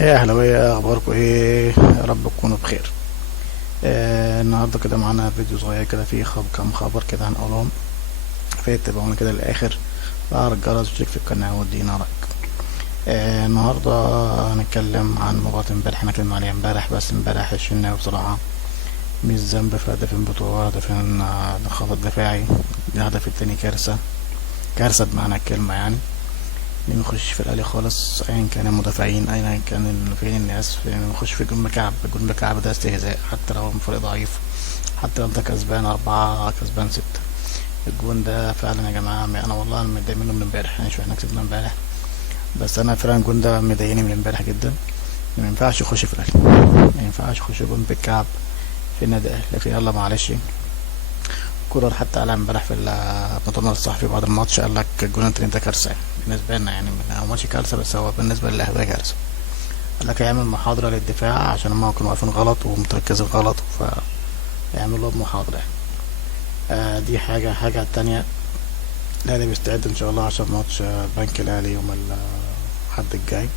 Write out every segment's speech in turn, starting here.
يا أهلاوية، أخباركم إيه؟ يا رب تكونوا بخير. النهاردة كده معانا فيديو صغير كده فيه كام خبر كده هنقولهم، فاتبعونا كده للآخر. فعل الجرس واشترك في القناة وادينا رأيك. النهاردة هنتكلم عن مباراة امبارح، احنا اتكلمنا عليها امبارح، بس امبارح الشناوي بصراحة مش ذنب في هدفين بتوع هدفين، خطأ دفاعي. الهدف التاني كارثة، كارثة بمعنى الكلمة يعني. نخش في الأهلي خالص، أيا كان المدافعين أيا كان فين الناس، نخش في جون مكعب. جون مكعب ده استهزاء، حتى لو الفريق ضعيف، حتى لو انت كسبان 4 كسبان 6. الجون ده فعلا يا جماعة، أنا والله أنا متضايق منه من امبارح، يعني شو احنا كسبنا امبارح، بس أنا فعلا الجون ده مضايقني من امبارح جدا. ما ينفعش يخش في الأهلي، ما ينفعش يخش جون بالكعب في النادي الأهلي، لكن يلا معلش. كولر حتى قال امبارح في المؤتمر الصحفي بعد الماتش، قال لك الجون التاني ده كارثة بالنسبة لنا، يعني هو ماتش كارثة، بس هو بالنسبة للأهلي كارثة. قال لك هيعمل محاضرة للدفاع عشان هم كانوا واقفين غلط ومتركزين غلط، فيعمل لهم محاضرة يعني. دي حاجة التانية، الأهلي بيستعد إن شاء الله عشان ماتش بنك الأهلي يوم الأحد الجاي.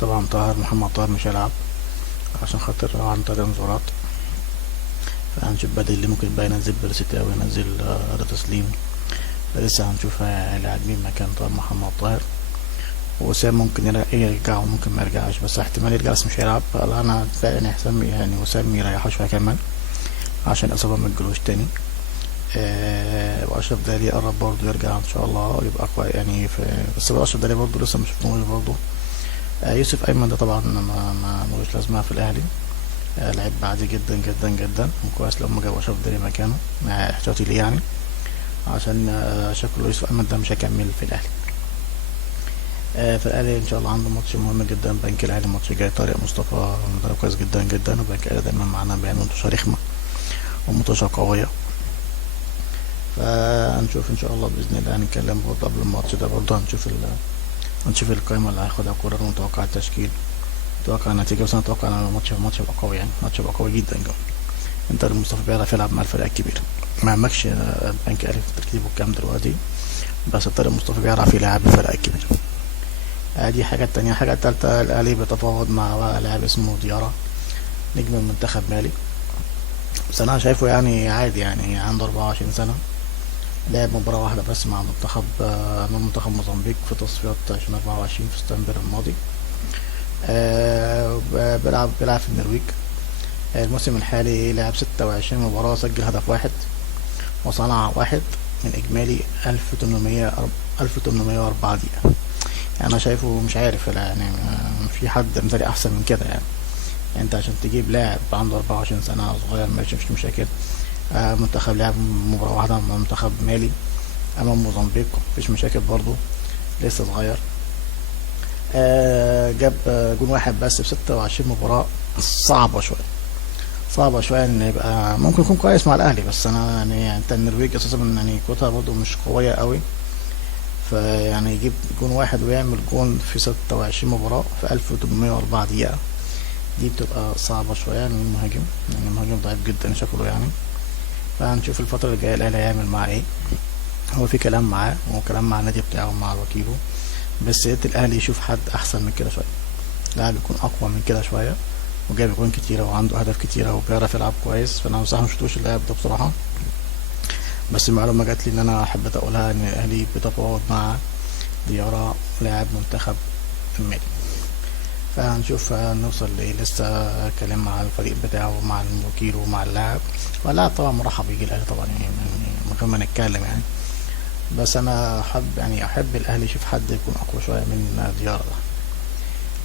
طبعا محمد طاهر مش هيلعب عشان خاطر عن طريق انذارات، فهنشوف بدل اللي ممكن بقى ينزل برسيتي أو ينزل رضا تسليم، لسه هنشوف هيلعب مين مكان طاهر. محمد طاهر وسام ممكن يرجع وممكن ما يرجعش، بس احتمال يرجع، بس مش هيلعب. انا يعني حسام يعني وسام يريحوا شويه كمان عشان الاصابه ما تجيلوش تاني. واشرف دالي قرب برضه يرجع ان شاء الله، يبقى كويس يعني. بس اشرف دالي برضه لسه مش شفناهوش برضه. يوسف ايمن ده طبعا ما ملوش لازمه في الاهلي. لعيب عادي جدا جدا جدا، وكويس لما جاب اشرف دالي مكانه مع احتياطي ليه يعني، عشان شكله يوسف ايمن ده مش هيكمل في الاهلي. فالاهلي ان شاء الله عنده ماتش مهم جدا، بنك الاهلي ماتش جاي. طارق مصطفى مدرب كويس جدا جدا، وبنك الاهلي دايما معانا بيعمل ماتشة رخمة وماتشة قوية. فهنشوف ان شاء الله باذن الله. هنتكلم برضه قبل الماتش ده، برضه هنشوف القائمة اللي هياخدها كولر، ونتوقع التشكيل، نتوقع النتيجة. بس انا اتوقع ان الماتش هيبقى قوي، يعني الماتش هيبقى قوي جدا جدا. انت مصطفى بيعرف يلعب مع الفرق الكبيرة، ما عمكش بنك الاهلي في تركيبه الكام دلوقتي، بس طارق مصطفى بيعرف يلعب الفرق الكبيرة. دي حاجة تانية. حاجة تالتة، الأهلي بيتفاوض مع لاعب اسمه ديارة، نجم المنتخب مالي، بس أنا شايفه يعني عادي، يعني عنده 24 سنة. لعب مباراة واحدة بس مع منتخب موزمبيق في تصفيات 2024 في سبتمبر الماضي. بيلعب في النرويج. الموسم الحالي لعب 26 مباراة، سجل هدف واحد وصنع واحد من إجمالي 1804 دقيقة. يعني انا شايفه مش عارف، لا يعني في حد مثالي احسن من كده يعني. انت عشان تجيب لاعب عنده 24 سنه صغير ماشي، مش مشاكل. منتخب لعب مباراه واحده مع منتخب مالي امام موزمبيق، مفيش مشاكل برضو، لسه صغير. جاب جون واحد بس في 26 مباراه. صعبه شويه، صعبه شويه ان يبقى ممكن يكون كويس مع الاهلي، بس انا يعني انت النرويج اساسا يعني كوتها برضو مش قويه قوي، فيعني يجيب جون واحد ويعمل جون في 26 مباراة في 1804 دقيقة، دي بتبقى صعبة شوية يعني المهاجم، يعني المهاجم ضعيف جدا شكله يعني. فهنشوف الفترة اللي جاية الأهلي هيعمل معاه ايه. هو في كلام معاه وكلام مع النادي بتاعه ومع وكيله، بس يا ريت الأهلي يشوف حد أحسن من كده شوية، لاعب يكون أقوى من كده شوية، وجايب جوان كتيرة وعنده أهداف كتيرة وبيعرف يلعب كويس. فأنا بصراحة مشفتوش اللاعب ده بصراحة، بس المعلومة جات لي إن أنا حبيت أقولها، إن الأهلي بيتفاوض مع ديارة لاعب منتخب المالي. فهنشوف هنوصل لايه، لسه كلام مع الفريق بتاعه ومع الوكيل ومع اللاعب. واللاعب طبعا مرحب يجي الاهلي طبعا، يعني من غير ما نتكلم يعني. بس انا احب الاهلي يشوف حد يكون اقوى شويه من ديارة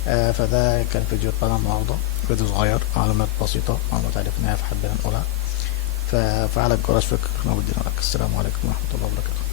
ده. فده كان فيديو بتاعنا النهارده، فيديو صغير، معلومات بسيطه، معلومات عرفناها فحبينا نقولها. ففعل الجرس فكرة ودينا لك. السلام عليكم ورحمه الله وبركاته.